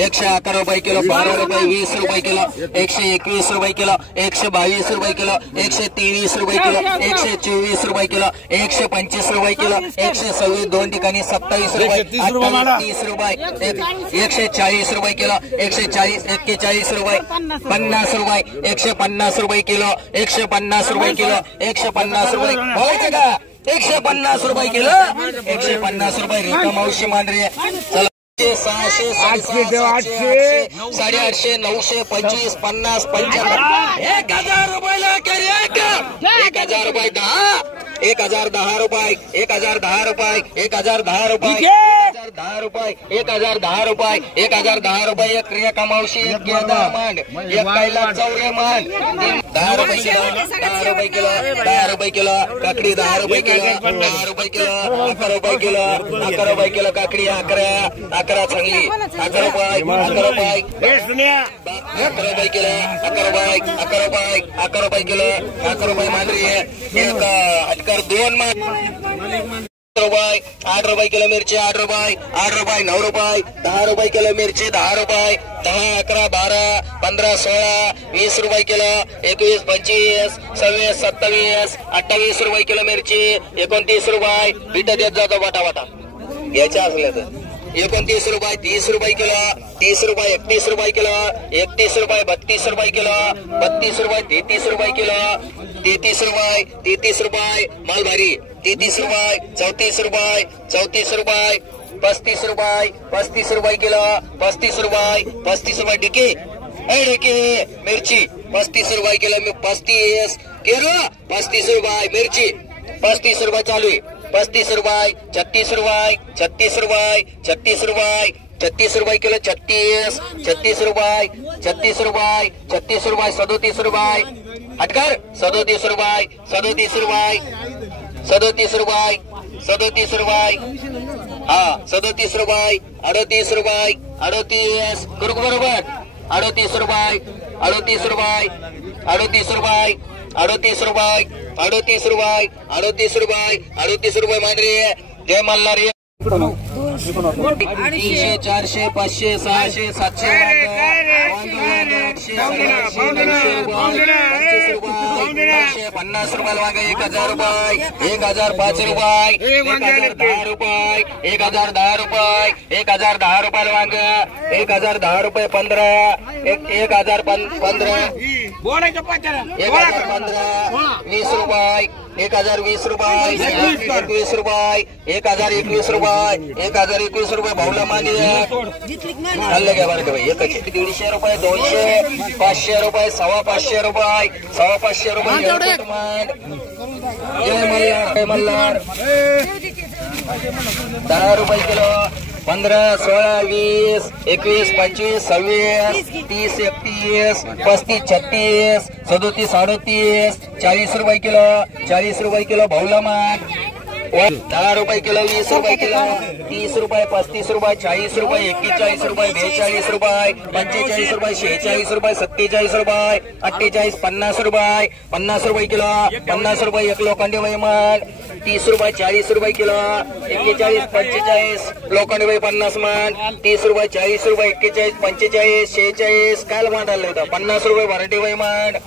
111 kilo, 12 रुपये, 20 रुपये kilo, 121 रुपये किलो, 122 रुपये किलो, 123 रुपये किलो, 124 रुपये किलो, 125 रुपये किलो, 126 दोन ठिकाणी 27 रुपये, 30 रुपये, 140 रुपये किलो, 140, 41 रुपये, 50 रुपये, 150 रुपये किलो, 150 रुपये किलो, 150 रुपये बोलायचं का? 150 रुपये किलो, 150 रुपये. रेखा मावशी मांडरे. चला 600, 800, 850, 925, 50, 55, 1000 रुपयाला 1000 रुपये 1010 रुपये, 1010 रुपये, 1010 रुपये, 1010 रुपये, 1010 रुपये, 1010 रुपये. एक रेखा मावशी, एक गेदा मांड, एक कैलास चौरे मांड. 10 रुपये किलो, 10 रुपये किलो, 10 रुपये किलो काकडी, 10 रुपये किलो, 10 रुपये किलो, 11 रुपये किलो, 11 रुपये किलो काकडी, 11 चांगली, 11 रुपये, 11 रुपये, 11 रुपये किलो, 11 रुपये, 11 रुपये, 11 रुपये किलो, 11 रुपये मांडरी. एक हटकर 2 मान. 8 रुपये किलो मिरची, 8 रुपये, 8 रुपये, 9 रुपये, 10 रुपये किलो मिरची, 10 रुपये, 10, 11, 12, 15, 16, 20 रुपये किलो, 21, 25, 26, 27, 28 रुपये किलो मिरची, 29 रुपये. बीट देत जातो वाटा याच्या असल्या तर 29 रुपये, 30 रुपये किलो, 30 रुपये, 31 रुपये किलो, 31 रुपये, 32 रुपये किलो, 32 रुपये, 33 रुपये किलो, 33 रुपये, 33 रुपये माल भारी, 33 रुपये, 34 रुपये, 34 रुपये, 35 रुपये, 35 रुपये किलो, 35 रुपये, 35 रुपये. डिके मिरची 35 रुपये किलो, 35 किलो, 35 रुपये मिरची, 35 रुपये चालू आहे. 35 रुपये, 36 रुपये, 36 रुपये, 36 रुपये, 36 रुपये किलो, 36 रुपये, 36 रुपये, 36 रुपये, 37 रुपये हटकर, 37 रुपये, 37 रुपये, 37 रुपये, 37 रुपये, हा 37 रुपये, 38 रुपये, 38 बरोबर, 38 रुपये, 38 रुपये, 38 रुपये, 38 रुपये, 38 रुपये, 38 रुपये, 38 रुपये मांडरे. जय मल्हार. 300, 400, 500, 600, 700, 50 रुपयाला वांगे, 1000 रुपये, 1005 रुपये, 1010 रुपये, 1010 रुपये, 1010 रुपयाला वांगे, 1010 रुपये 15, 1015, 1015, 20 रुपये, 1020 रुपये, 21 रुपये, 1021 रुपये, 1021 रुपये भाऊला मागे चाललं घ्या बरं का भाई. 150 रुपये, 200, 500 रुपये, 550 रुपये, 550 रुपये. जय मल्हार, जय मल्हार. 10 रुपये किलो, 15, 16, 20, 21, 25, 26, 30, 31, 35, 36, 37, 38, 40 रुपये किलो, 40 रुपये किलो भाऊला माग. 10 रुपये किलो, 20 रुपये किलो, 30 रुपये, 35 रुपये, 40 रुपये, 41 रुपये, 42 रुपये, 45 रुपये, 46 रुपये, 47 रुपये, 48, 50 रुपये, 50 रुपये किलो, 50 रुपये एक लोखंडी वैमान. 30 रुपये, 40 रुपये किलो, 41, 45 लोखंडी वै 50 मान. 30 रुपये, 40 रुपये, 41, 45, 46 काल मांडायला होता. 50 रुपये भराटी वैमान.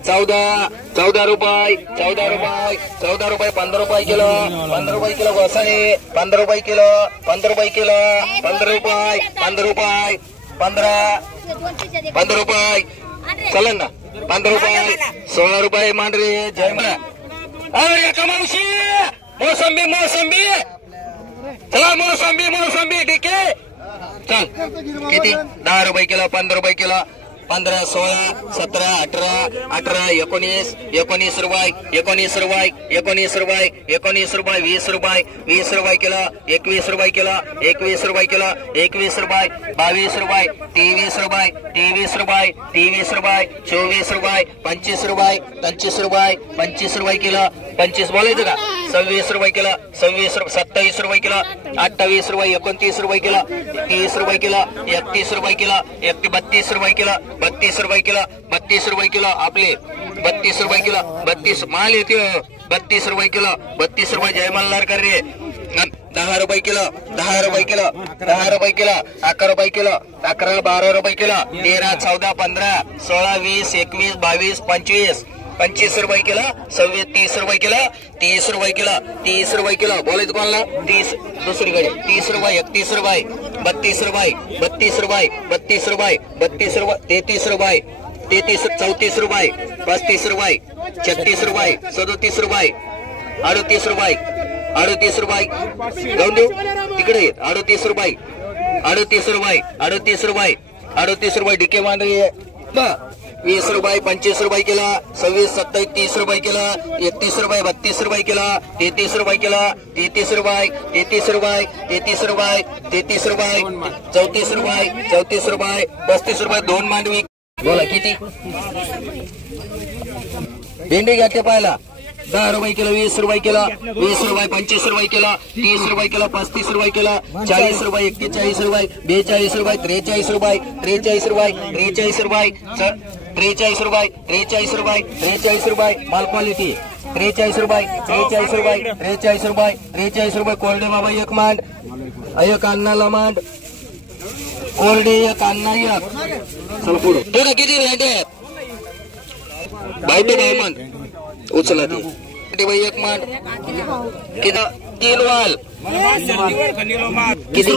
14 रुपये, 14 रुपये, 14 रुपये, 15 रुपये किलो, 15 रुपये किलो घोसाळे, 15 रुपये किलो, 15 रुपये किलो, 15 रुपये, 15 रुपये, 15 रुपये चलन ना. 15 रुपये, 16 रुपये मांडरे. जय म्हणा. अरे कमावशी मोसंबी, मोसंबी चला, मोसंबी ठीके चल. किती? 10 रुपये किलो, 15 रुपये किलो, 15, 16, 17, 18, 19, 19 रुपये, 19 रुपये, 19 रुपये, 19 रुपये, 20 रुपये, 20 रुपये किलो, 21 रुपये किलो, 21 रुपये किलो, 21 रुपये, 22 रुपये, 23 रुपये, 23 रुपये, 23 रुपये, 24 रुपये, 25 रुपये, 25 रुपये, 25 रुपये किलो, 25 बोलायचं का? 26 रुपये किलो, 27 रुपये किलो, 28 रुपये, 29 रुपये किलो, 30 रुपये किलो, 31 रुपये किलो, 32 रुपये किलो, 32 रुपये किलो, 32 रुपये किलो आपले, 32 रुपये किलो, 32 माल येते, 32 रुपये किलो, 32 रुपये. जय मल्हार कर रे. 10 रुपये किलो 10 रुपये किलो 10 रुपये किलो 11 रुपये किलो 11 12 रुपये किलो 13 14 15 16 20 21 22 25 25 रुपये किलो 26 30 रुपये किलो 30 रुपये किलो 30 रुपये किलो बोलायचं कोणाला 30 दुसरीकडे 30 रुपये 31 रुपये 32 रुपये 32 रुपये 32 रुपये 32 रुपये 33 रुपये 33 34 रुपये 35 रुपये 36 रुपये 37 रुपये 38 रुपये 38 रुपये जाऊन देऊ तिकडे 38 रुपये 38 रुपये 38 रुपये 38 रुपये डीके मांडवी 20 रुपये 25 रुपये किलो 26 27 30 रुपये किलो 31 रुपये 32 रुपये किलो 33 रुपये किलो 33 रुपये 33 रुपये 33 रुपये 33 रुपये 34 रुपये 34 रुपये 35 रुपये 2 मांडवी बोला किती भेंडी घ्या पाहिला 10 रुपये किलो 20 रुपये किलो 20 रुपये 25 रुपये किलो 30 रुपये किलो 35 रुपये किलो 40 रुपये 41 रुपये 42 रुपये 43 रुपये 43 रुपये 43 रुपये 43 रुपये 43 रुपये 43 रुपये माल क्वालिटी 43 रुपये 43 रुपये 43 रुपये 43 रुपये कोरडे बाबा एक मांड एक अन्नाला मांड कोरडे एक अन्ना एक चल पुढे पुढे किती रेट आहेत भाई तो भाई मांड उचला ते भाई एक मांड किती 3 वाल किती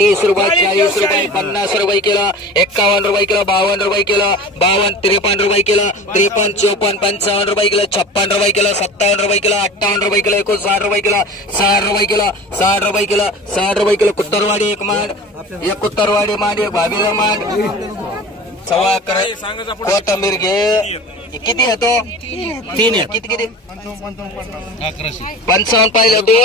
30 रुपये 40 रुपये 50 रुपये किलो 51 रुपये किलो 52 रुपये किलो 52 53 रुपये किलो 53 54 55 रुपये किलो 56 रुपये किलो 57 रुपये किलो 58 रुपये किलो 59 रुपये किलो 60 रुपये किलो 60 रुपये किलो 60 रुपये किलो कुत्तरवाडी एक मांड एक कुत्तरवाडी मांड एक भाभीला मांड 11.25 कोथंबीर घे किती आहे तो 3 आहे किती किती 55 पाहिलं 2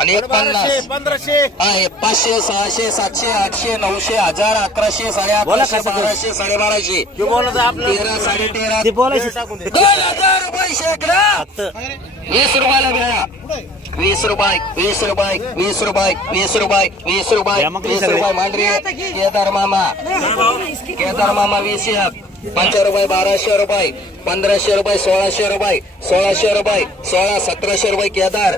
आणि 50 1500 आहे 500 600 700 800 900 1000 1100 1150 1200 1250 13 13.5 2000 रुपये शेकडा 20 रुपयाला घ्या 20 रुपये 20 रुपये 20 रुपये 20 रुपये 20 रुपये 20 रुपये मांडरी केदार मामा 20 500 रुपये 1200 रुपये 1500 रुपये 1600 रुपये 1600 रुपये 16 1700 रुपये केदार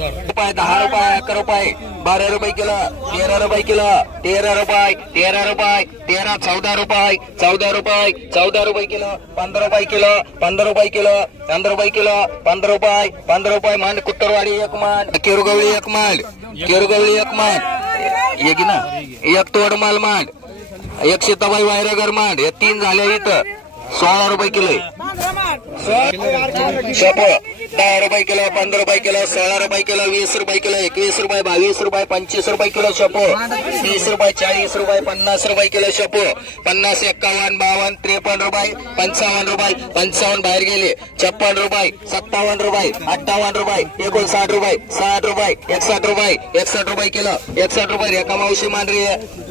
रुपये 10 रुपये 11 रुपये 12 रुपये किलो 13 रुपये किलो 13 रुपये 13 रुपये 13 14 रुपये 14 रुपये 14 रुपये किलो 15 रुपये किलो 15 रुपये किलो 15 रुपये किलो 15 रुपये 15 रुपये मांड कुत्तरवाडी एक मांड केरुगवळी एक मांड केरुगवळी एक मांड एक ना एक तोडमाल मांड एक सीताबाई वायरगर मांड हे 3 झाले इथं 16 रुपये किलो शेपो 10 रुपये किलो 15 रुपये किलो 16 रुपये किलो 20 रुपये किलो 21 रुपये 22 रुपये 25 रुपये किलो शेपो 30 रुपये 40 रुपये 50 रुपये किलो शेपो 50 51 52 53 रुपये 55 रुपये 55 बाहेर गेले 56 रुपये 57 रुपये 58 रुपये 59 रुपये 60 रुपये 61 रुपये 61 रुपये किलो 61 रुपये रेखा मावशी मांडरी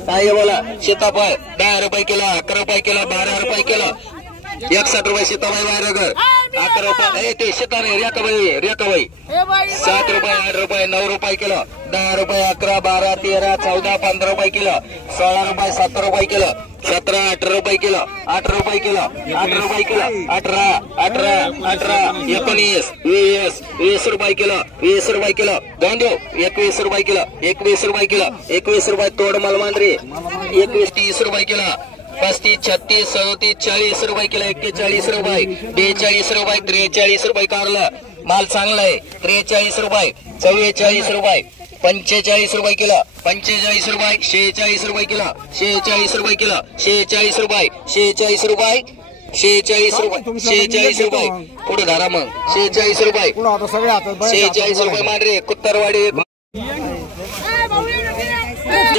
काय बोला सीताफळ 10 रुपये किलो 11 रुपये किलो 12 रुपये किलो 61 रुपये सीताबाई वायरगर 11 रुपये ते सीताबाई रेखाबाई 7 रुपये 8 रुपये 9 रुपये किलो 10 रुपये 11 12 13 14 15 रुपये किलो 16 रुपये 17 रुपये किलो 17 18 रुपये किलो 8 रुपये किलो 8 रुपये किलो 18 19 20 रुपये किलो 20 रुपये किलो गांडो 21 रुपये किलो 21 रुपये किलो 21 रुपये तोड मालमांडरी 21 30 रुपये किलो 35 36 37 40 रुपये किलो 41 रुपये 42 रुपये 43 रुपये कारला माल चांगला आहे 43 रुपये 44 रुपये 45 रुपये किलो 45 रुपये 46 रुपये किलो 46 रुपये किलो 46 रुपये 46 रुपये 46 रुपये 46 रुपये पुढे धरा मग 46 रुपये 46 रुपये मांडरे कुत्तरवाडी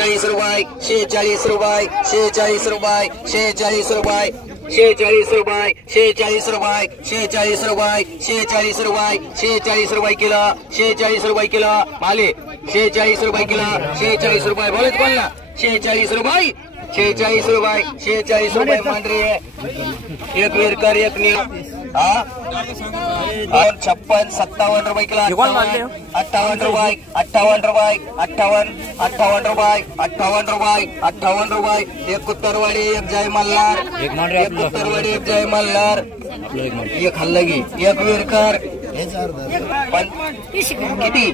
46 रुपये 46 रुपये 46 रुपये 46 रुपये 46 रुपये 46 रुपये 46 रुपये 46 रुपये 46 रुपये किलो 46 रुपये किलो माले 46 रुपये किलो 46 रुपये बोलत बोल ना 46 रुपये 46 रुपये 46 रुपये मांडरी एक विरकर एक नी 56 57 रुपये किलो 58 रुपये 58 रुपये 58 रुपये 58 रुपये 58 रुपये एक कुत्तरवाडी एक जय मल्हार एक कुत्तरवाडी एक जय मल्हार एक हल्लगी एक विरकर किती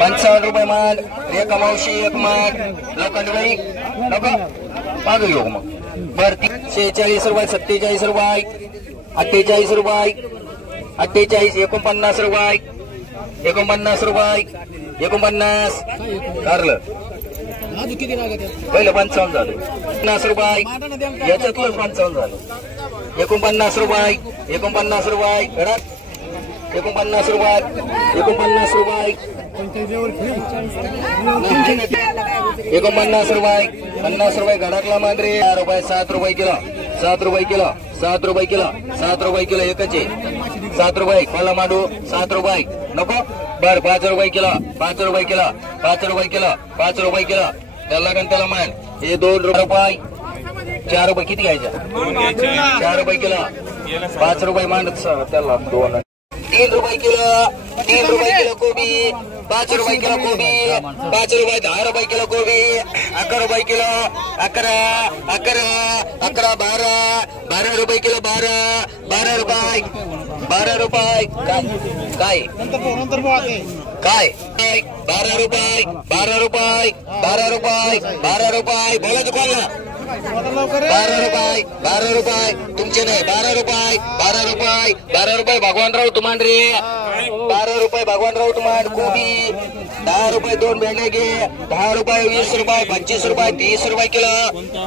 55 रुपये मांड. एक मावशी एक मांड. लोखंडबाई नको माग घेऊ मग. बर 46 रुपये 47 रुपये 48 रुपये 48 49 रुपये 49 रुपये 49 कारलं पहिलं 55 झालं. 50 रुपये याच्यातलं 55 झालं. 49 रुपये 49 रुपये घरात 49 रुपये 49 रुपये 49 रुपये 50 रुपये घडाकला मांडरे. 7 रुपये किलो 7 रुपये किलो 7 रुपये किलो 7 रुपये किलो एकच आहे. 7 रुपये मला मांडू 7 रुपये नको. बर 5 रुपये किलो 5 रुपये किलो 5 रुपये किलो 5 रुपये किलो त्याला गण त्याला मान. हे 2 रुपये 4 रुपये किती घ्यायच्या 4 रुपये किलो 5 रुपये मांडत त्याला 2. 3 रुपये किलो 3 रुपये किलो कोबी 5 रुपये किलो कोबी 5 रुपये 10 रुपये किलो कोबी 11 रुपये किलो 11 11 11 12 रुपये किलो 12 रुपये 12 रुपये काय काय 12 रुपये 12 रुपये 12 रुपये 12 रुपये बोलायचं कोणाला 12 रुपये तुमचे नाही. 12 रुपये 12 रुपये 12 रुपये भगवानराव तुमांडरे 12 रुपये भगवानराव तुमांड. कोबी 10 रुपये 2 भेंडे घे. 10 रुपये 20 रुपये 25 रुपये 30 रुपये किलो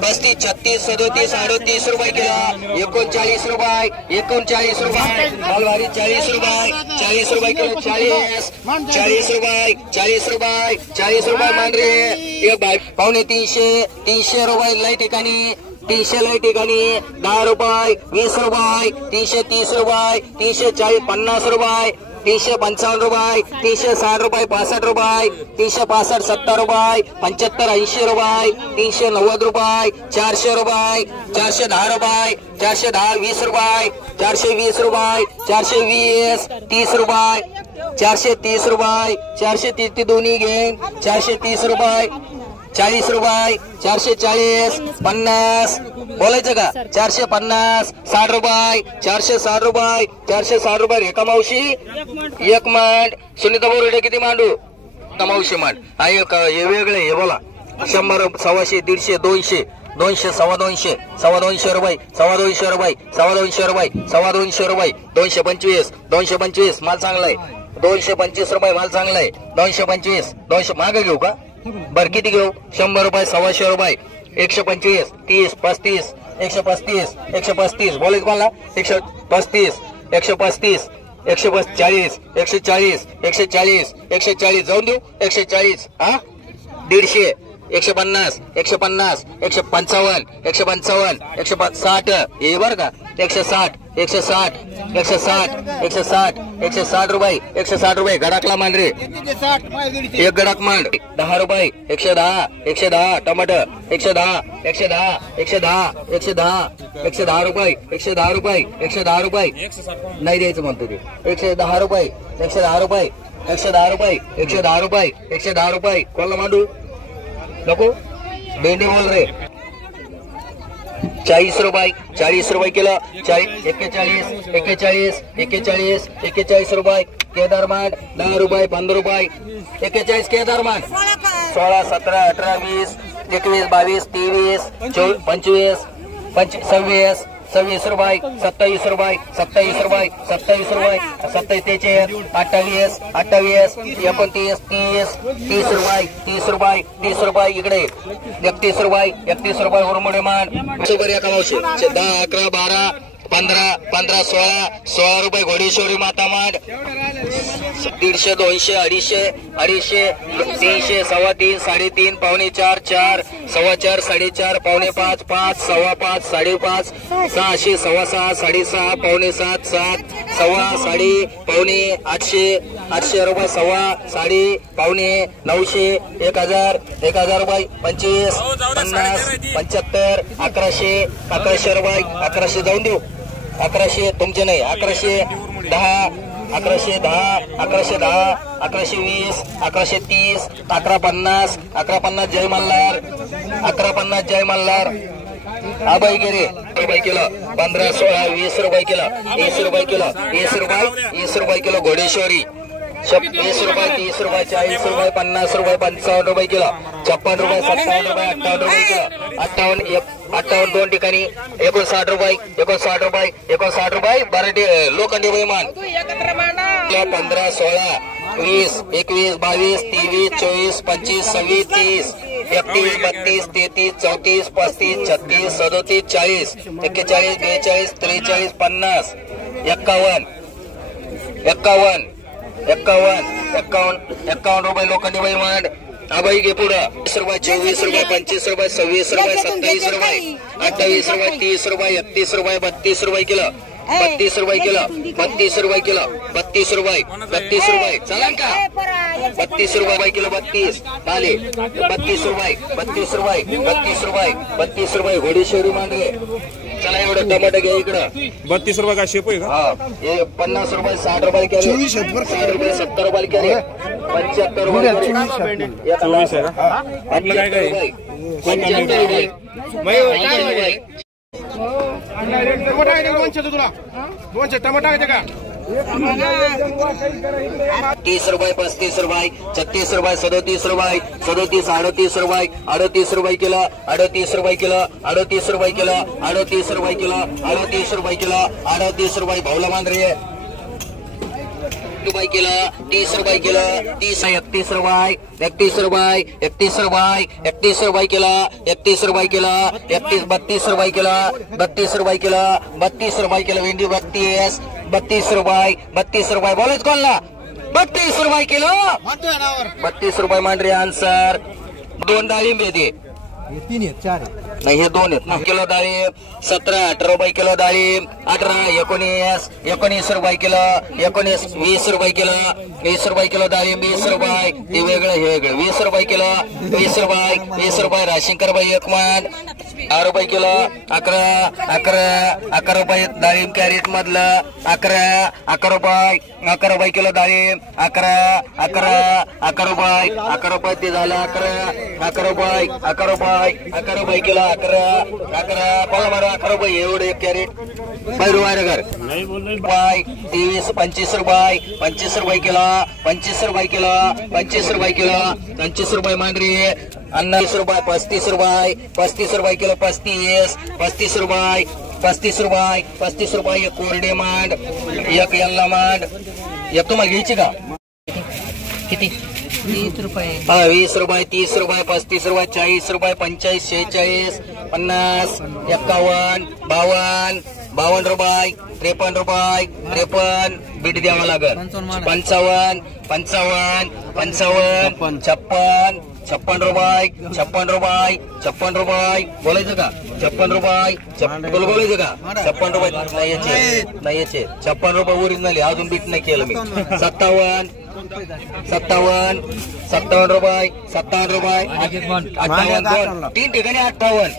35 36 37 38 रुपये किलो 39 रुपये 39 रुपये मालवारी 40 रुपये 40 रुपये किलो 40 रुपये 40 रुपये 40 रुपये मांडरे. एक बाय पावणे 300 रुपये लय ठिकाणी 300 लय ठिकाणी 10 रुपये 20 रुपये 330 रुपये 340 50 रुपये 355 रुपये 360 रुपये 65 रुपये 365 70 रुपये 75 80 रुपये 390 रुपये 400 रुपये 410 रुपये 410 20 रुपये 420 रुपये 420 30 रुपये 430 रुपये 430 दोन्ही घेईन 430 रुपये 40 रुपये 440 50 बोलायचं का 450 60 रुपये 460 रुपये 460 रुपये. रेखा मावशी एक मांड. सुनीता बोरुडे किती मांडू मावशी मांड. हा एक हे वेगळे हे बोला 100 125 150 200 200 सव्वा 200 सव्वा 200 रुपये सव्वा 200 रुपये सव्वा 200 रुपये सव्वा 200 रुपये 225 225 माल चांगलाय 225 रुपये माल चांगलाय 225 200 मागे घेऊ का बर किती घेऊ 100 रुपये 125 रुपये 125 30 35 135 135 बोलायच मला 135 135 140 140 140 140 जाऊन देऊ 140 हा 150 150 150 155 155 160 हे बर का 160 160 160 160 160 रुपये 160 रुपये गडाकला मांडरे. एक गडाक मांड 10 रुपये 110 110 टमाटर 110 110 110 110 110 रुपये 110 रुपये 110 रुपये नाही द्यायचं म्हणतो ते 110 रुपये 110 रुपये 110 रुपये 110 रुपये 110 रुपये कोणाला मांडू नको भेंडी बोल रे 40 रुपये 40 रुपये किलो 41 41 41 41 रुपये. केदार मांड 10 रुपये 15 रुपये 41 केदार मांड 16 17 18 20 21 22 23 24 25 26 रुपये 27 रुपये 27 रुपये 27 रुपये 27 28 28 29 30 रुपये 30 रुपये 30 रुपये इकडे 31 रुपये उरमुडे मान 10 11 12 15 15 16 रुपये घोडेश्वरी माता मांड 150 200 250 250 300 सव्वा 3 3.5 पावणे 4 4 सव्वा 4 4.5 पावणे 5 5 सव्वा 5 5.5 600 सव्वा 6 6.5 पावणे 7 7 सव्वा साडे पावणे 800 800 रुपये सव्वा साडे पावणे 900 1000 रुपये 25 50 75 1100 रुपये 1100 जाऊन देऊ 1100 तुमचे नाही 1110 1110 1120 1130 1150 जय मल्हार 1150 जय मल्हार अभय गिरे रुपये किलो 15, 16, 20 रुपये किलो 20 रुपये किलो 20 रुपये किलो घोडेश्वरी 20 रुपये 30 रुपये 40 रुपये 50 रुपये 55 रुपये किलो 56 रुपये 57 रुपये 58 रुपये किलो 58 दोन ठिकाणी 59 रुपये 59 रुपये बराटे लोखंडी बैमान 15, 16, 20, 21, 22, 23, 24, 25, 26, 30, 31, 32, 33, 34, 35, 36, 37, 40, 41, 42, 43, 50, 51 रुपये लोखंडी बैमान अभय घे पुढं 20 रुपये 24 रुपये 25 रुपये 26 रुपये 27 रुपये 28 रुपये 30 रुपये 31 रुपये 32 रुपये किलो 32 रुपये किलो 32 रुपये किलो 32 रुपये चला का 32 रुपये किलो 32 आले 32 रुपये घोडेश्वरी मांडले चला एवढं टमाटर घ्या इकडं 32 रुपये का शेप आहे का? हा हे 50 रुपये 60 रुपये केले 60 रुपये 70 रुपये केले 75 रुपये 24 आहे का? आपलं काय काय 30 रुपये 35 रुपये 36 रुपये 37 रुपये 37, 38 रुपये 38 रुपये किलो 38 रुपये किलो 38 रुपये किलो 38 रुपये किलो 38 रुपये किलो 38 रुपये भाऊला मांजरे रुपये किलो 30 रुपये किलो 30, 31 रुपये 31 रुपये 31 रुपये 31 रुपये किलो 31 रुपये किलो 32 रुपये किलो 32 रुपये किलो 32 रुपये किलो भेंडी 32 रुपये बोलायच कोण ना 32 रुपये किलो 32 रुपये मांडरे आन्सर 2 डाळिंब येते 3 आहेत 4 नाही हे 2 आहेत ना किलो डाळिंब 17, 18 रुपये किलो डाळिंब 18, 19 रुपये किलो 19, 20 रुपये किलो 20 रुपये किलो डाळिंब 20 रुपये हे वेगळं हे वेगळं 20 रुपये किलो 20 रुपये राशींकर बाई एक मांड 10 रुपये किलो 11 रुपये डाळिंब कॅरेट मधलं 11 रुपये किलो डाळिंब 11 रुपये ते झालं 11 रुपये किलो 11 कोणा मारू 11 रुपये एवढे कॅरेट बाहेर वायर घर 23, 25 रुपये किलो 25 रुपये मांडरी 29 रुपये 35 रुपये किलो 35 रुपये एक कोरडे मांड एक यल्ला मांड एक तुम्हाला घ्यायची का किती 20 रुपये 20 रुपये 30 रुपये 35 रुपये 40 रुपये 45, 46, 50, 51, 52 रुपये 53 बीट द्यावा लागल 55, 56 रुपये बोलायचं का 56 रुपये बोलायचं का 56 रुपये नाही याचे 56 रुपये ओरिजिनल अजून बीट नाही केलं मी 57 रुपये 58 तीन ठिकाणी 58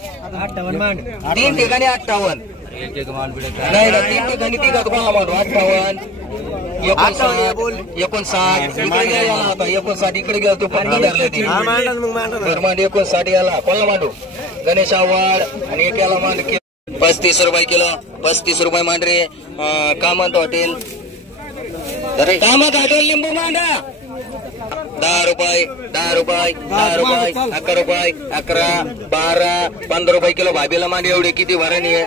तीन ठिकाणी 58 नाही ना तीन ठिकाणी ती का तुम्हाला म्हणू 58 59 इकडे गेला होता 59 इकडे गेला तू पण धरले ती 59 याला कोणाला मांडू गणेश आव्हाड आणि एक याला मांड 35 रुपये किलो 35 रुपये मांडरे कामत हॉटेल कामत हॉटेल लिंबू मांडा 10 रुपये 11 रुपये 11, 12, 15 रुपये किलो भाभीला मांड एवढे किती भराणी आहे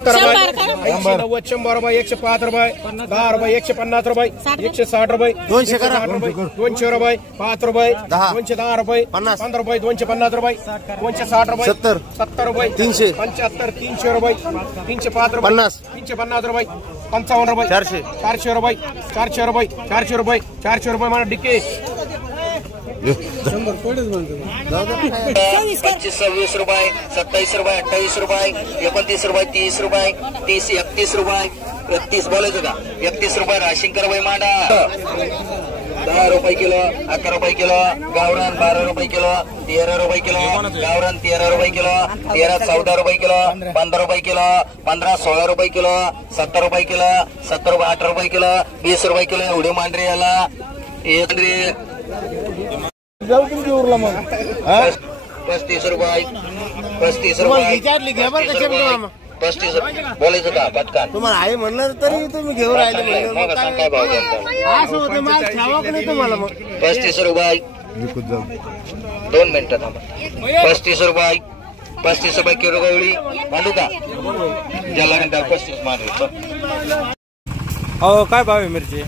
90, 100 रुपये 105 रुपये 10 रुपये 150 रुपये 160 रुपये 200 रुपये 5 रुपये 210 रुपये 15 रुपये 250 रुपये 260 रुपये 70 रुपये 375 300 रुपये 305 रुपये 350 रुपये 55 रुपये 400 रुपये 400 रुपये मला डिक्के 25, 26 रुपये 27 रुपये 28 रुपये 29 रुपये 30 रुपये 30, 31 रुपये 31 बोलायचं का 31 रुपये राशींकर बाई मांडा 10 रुपये किलो 11 रुपये किलो गावरान 12 रुपये किलो 13 रुपये किलो गावरान 13 रुपये किलो 13, 14 रुपये किलो 15 रुपये किलो 15, 16 रुपये किलो 70 रुपये किलो 70 रुपये 18 रुपये किलो 20 रुपये किलो एवढे मांडरे याला 35 रुपये 35 रुपये 35 बोलायचं का पटकन तुम्हाला आहे म्हणलं तरी तुम्ही घेऊन राहिले मग सांग काय भाव द्या असं होतं माल ठेवा का नाही तुम्हाला मग 35 रुपये 2 मिनिटं थांबा 35 रुपये 35 रुपये किलो गवळी मांडू का ज्याला नंतर 35 मांडू काय भाव आहे मिरची